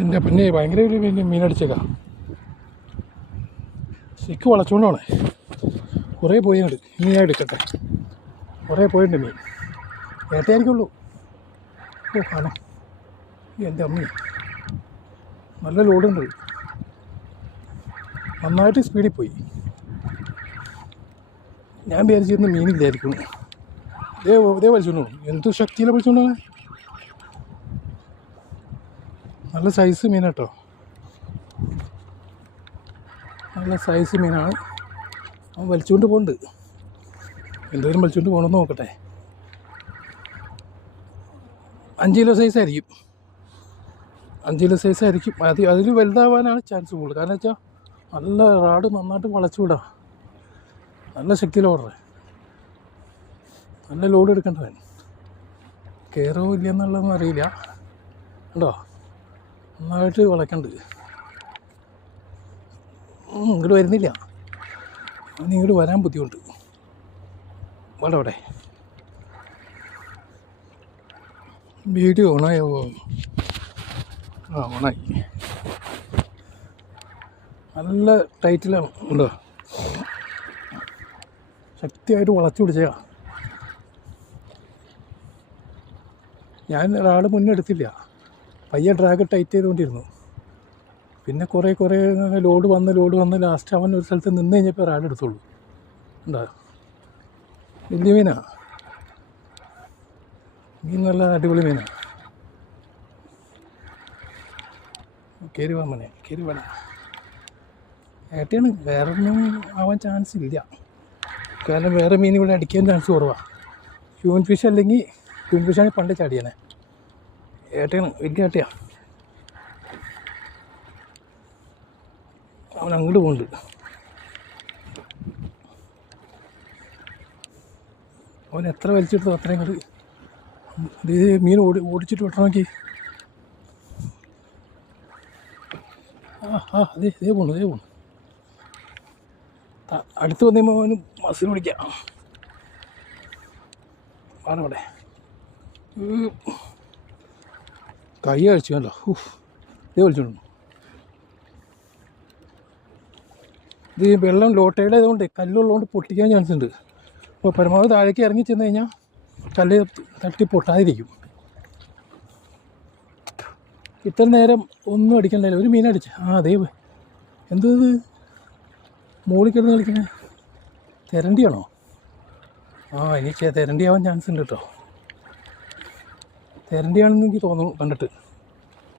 എൻ്റെ പിന്നെ ഭയങ്കര പിന്നെ മീനടിച്ചേക്കാം. ശരിക്ക് വളച്ചുകൊണ്ടാണേ. കുറേ പോയിട്ടുണ്ട്. ഇനി ഞാൻ എടുക്കട്ടെ. കുറേ പോയിട്ടുണ്ട് മീൻ. ഏട്ടയായിരിക്കുള്ളൂ. ഓ ആണോ? എൻ്റെ അമ്മ നല്ല ലോഡുണ്ട്. നന്നായിട്ട് സ്പീഡിൽ പോയി. ഞാൻ വിചാരിച്ചിരുന്നു മീനില്ലായിരിക്കും. ഇതേ വലിച്ചോണ്ടോ? എന്ത് ശക്തിയിലാണ് വലിച്ചോണ്ടോ? നല്ല സൈസ് മീനാട്ടോ. നല്ല സൈസ് മീനാണ്. അവൻ വലിച്ചുകൊണ്ട് പോകുന്നുണ്ട്. എന്തോരം വലിച്ചുകൊണ്ട് പോകണമെന്ന് നോക്കട്ടെ. 5 കിലോ സൈസായിരിക്കും. 5 കിലോ സൈസായിരിക്കും. അതിൽ വലുതാവാനാണ് ചാൻസ് കൂടുതൽ. കാരണം വെച്ചാൽ നല്ല റാഡ് നന്നായിട്ട് വളച്ചു വിടാം. നല്ല ശക്തിയിൽ ഓർഡർ. നല്ല ലോഡ് എടുക്കേണ്ടവൻ. കയറോ ഇല്ലയെന്നുള്ളതൊന്നും അറിയില്ല. കണ്ടോ? നന്നായിട്ട് വളയ്ക്കണ്ട്. ഇങ്ങോട്ട് വരുന്നില്ല. അവന് ഇങ്ങോട്ട് വരാൻ ബുദ്ധിമുട്ട്. അവിടെ വീഡിയോ ഓണായോ? ഓണായി. നല്ല ടൈറ്റിലാണ്. ഉണ്ടോ? ശക്തിയായിട്ട് വളച്ചു പിടിച്ചാ. ഞാൻ ഒരാൾ മുന്നേ എടുത്തില്ല. പയ്യെ ഡ്രാഗ് ടൈറ്റ് ചെയ്തുകൊണ്ടിരുന്നു. പിന്നെ കുറേ ലോഡ് വന്ന് ലാസ്റ്റ് അവൻ ഒരു സ്ഥലത്ത് നിന്ന് കഴിഞ്ഞപ്പോൾ ഒരാളെടുത്തുള്ളൂ. ഉണ്ടോ? വലിയ മീനാണ്. മീൻ നല്ല അടിപൊളി മീനാണ്. കയറി വാമനെ കയറി വേണം. ഏട്ടയാണ്. വേറൊന്നും ആവാൻ ചാൻസ് ഇല്ല. കാരണം വേറെ മീൻ ഇവിടെ അടിക്കാൻ ചാൻസ് കുറവാണ്. ഹ്യൂമൻ ഫിഷ് അല്ലെങ്കിൽ ഹ്യൂമൻ ഫിഷാണെങ്കിൽ പണ്ട് ചാടിയാനെ. ഏട്ടയാണ്. വലിയ ഏട്ടയാണ്. അവൻ അങ്ങോട്ട് പോകുന്നുണ്ട്. അവൻ എത്ര വലിച്ചെടുത്തു അത്രയും കൂടി. ഇത് മീൻ ഓടിച്ചിട്ട് വിട്ടണം നോക്കി. ഇതേ പോണു. അടുത്ത് വന്നുമ്പോൾ അവന് മസിൽ പിടിക്കാം. അവിടെ കൈ കഴിച്ചു കണ്ടോ? ഇതേ വിളിച്ചോണ്ടു. ഇത് വെള്ളം ലോട്ടയുടെ ആയതുകൊണ്ട് കല്ലുള്ളതുകൊണ്ട് പൊട്ടിക്കാൻ ചാൻസ് ഉണ്ട്. അപ്പോൾ പരമാവധി താഴേക്ക് ഇറങ്ങി ചെന്ന് കഴിഞ്ഞാൽ കല്ല് തട്ടി പൊട്ടാതിരിക്കും. ഇത്ര നേരം ഒന്നും അടിക്കണ്ടല്ലോ. ഒരു മീനടിച്ച. അതേ എന്തത് മുകളിൽ കിടന്ന് കളിക്കണേ? തെരണ്ടിയാണോ? ഇനി തെരണ്ടിയാവാൻ ചാൻസ് ഉണ്ട് കേട്ടോ. തെരണ്ടിയാണെന്ന് എനിക്ക് തോന്നുന്നു കണ്ടിട്ട്.